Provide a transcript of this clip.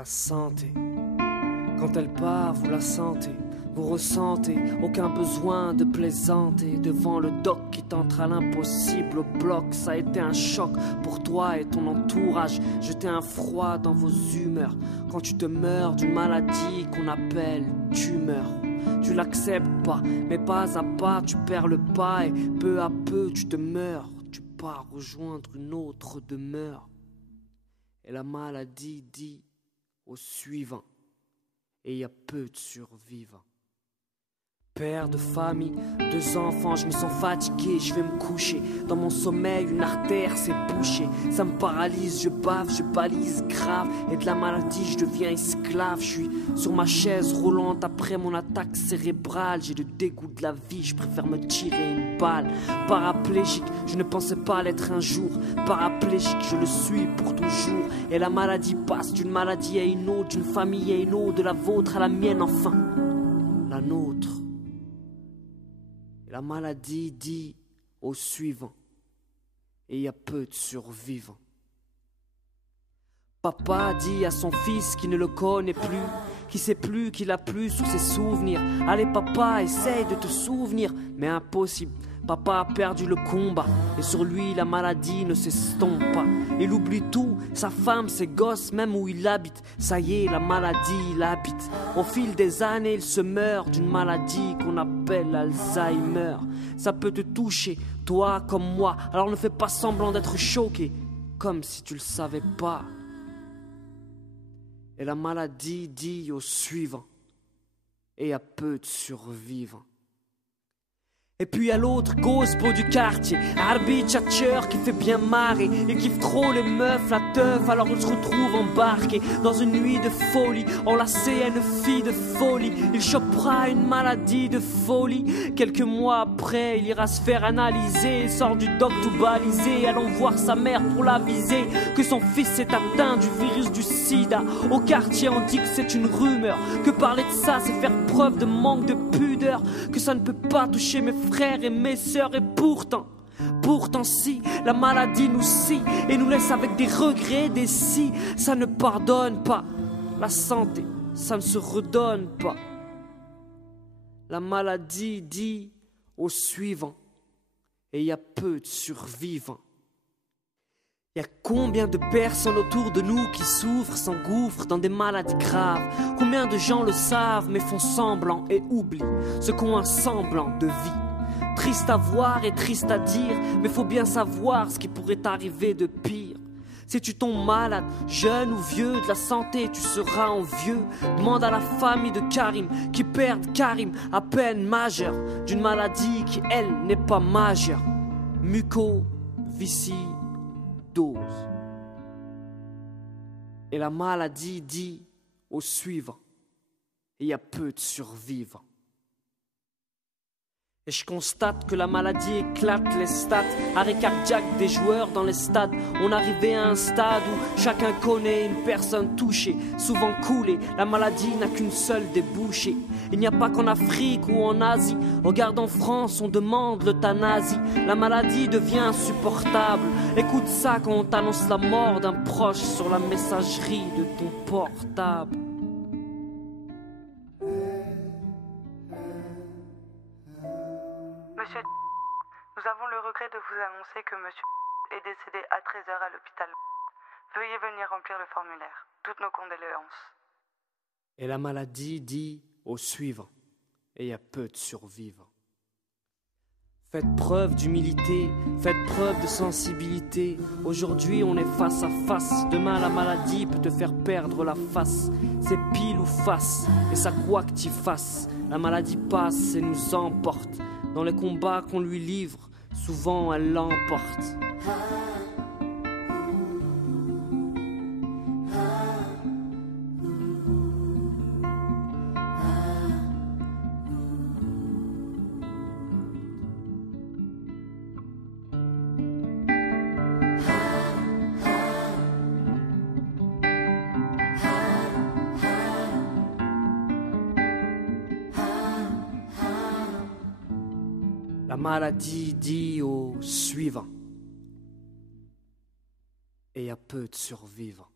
La santé. Quand elle part, vous la sentez. Vous ressentez aucun besoin de plaisanter devant le doc qui tentera l'impossible au bloc. Ça a été un choc pour toi et ton entourage. Jeter un froid dans vos humeurs. Quand tu te meurs d'une maladie qu'on appelle tumeur. Tu l'acceptes pas, mais pas à pas tu perds le pas. Et peu à peu tu te meurs. Tu pars rejoindre une autre demeure. Et la maladie dit au suivant. Et y a peu de survivants. Père de famille, 2 enfants, je me sens fatigué, je vais me coucher. Dans mon sommeil, une artère s'est bouchée. Ça me paralyse, je bave, je balise grave. Et de la maladie, je deviens esclave. Je suis sur ma chaise roulante après mon attaque cérébrale. J'ai le dégoût de la vie, je préfère me tirer une balle. Paraplégique, je ne pensais pas l'être un jour. Paraplégique, je le suis pour toujours. Et la maladie passe d'une maladie à une autre, d'une famille à une autre, de la vôtre à la mienne, enfin, la nôtre. La maladie dit au suivant, et il y a peu de survivants. Papa dit à son fils qui ne le connaît plus, qui sait plus qu'il a plus sur ses souvenirs. Allez papa, essaye de te souvenir, mais impossible. Papa a perdu le combat, et sur lui la maladie ne s'estompe pas. Il oublie tout, sa femme, ses gosses, même où il habite. Ça y est, la maladie l'habite. Au fil des années, il se meurt d'une maladie qu'on appelle Alzheimer. Ça peut te toucher, toi comme moi, alors ne fais pas semblant d'être choqué, comme si tu le savais pas. Et la maladie dit au suivant, et y a peu de survivants. Et puis à l'autre, Gospo du quartier, Arbi tchatcheur qui fait bien marrer. Il kiffe trop les meufs, la teuf, alors il se retrouve embarqué dans une nuit de folie, enlacé à une fille de folie. Il chopera une maladie de folie. Quelques mois après, il ira se faire analyser. Il sort du doc tout balisé, allant voir sa mère pour l'aviser que son fils est atteint du virus du sida. Au quartier, on dit que c'est une rumeur, que parler de ça, c'est faire preuve de manque de pudeur, que ça ne peut pas toucher mes frères et mes sœurs. Et pourtant si, la maladie nous scie et nous laisse avec des regrets, des si. Ça ne pardonne pas, la santé, ça ne se redonne pas. La maladie dit au suivant, et il y a peu de survivants. Il y a combien de personnes autour de nous qui souffrent, s'engouffrent dans des maladies graves. Combien de gens le savent mais font semblant et oublient ce qu'ont un semblant de vie. Triste à voir et triste à dire, mais faut bien savoir ce qui pourrait arriver de pire. Si tu tombes malade, jeune ou vieux, de la santé tu seras envieux. Demande à la famille de Karim qui perd Karim à peine majeur d'une maladie qui elle n'est pas majeure. Mucoviscidose. Et la maladie dit au suivant, et il y a peu de survivants. Et je constate que la maladie éclate les stats. Arrêt cardiaque des joueurs dans les stades. On arrivait à un stade où chacun connaît une personne touchée, souvent coulée. La maladie n'a qu'une seule débouchée. Il n'y a pas qu'en Afrique ou en Asie. Regarde en France, on demande l'euthanasie. La maladie devient insupportable. Écoute ça quand on t'annonce la mort d'un proche sur la messagerie de ton portable. Monsieur, nous avons le regret de vous annoncer que monsieur est décédé à 13h à l'hôpital. Veuillez venir remplir le formulaire. Toutes nos condoléances. Et la maladie dit au suivant, et il y a peu de survivants. Faites preuve d'humilité, faites preuve de sensibilité. Aujourd'hui on est face à face, demain la maladie peut te faire perdre la face. C'est pile ou face, et ça quoi que t'y fasses. La maladie passe et nous emporte. Dans les combats qu'on lui livre, souvent elle l'emporte. La maladie dit au suivant, et il y a peu de survivants.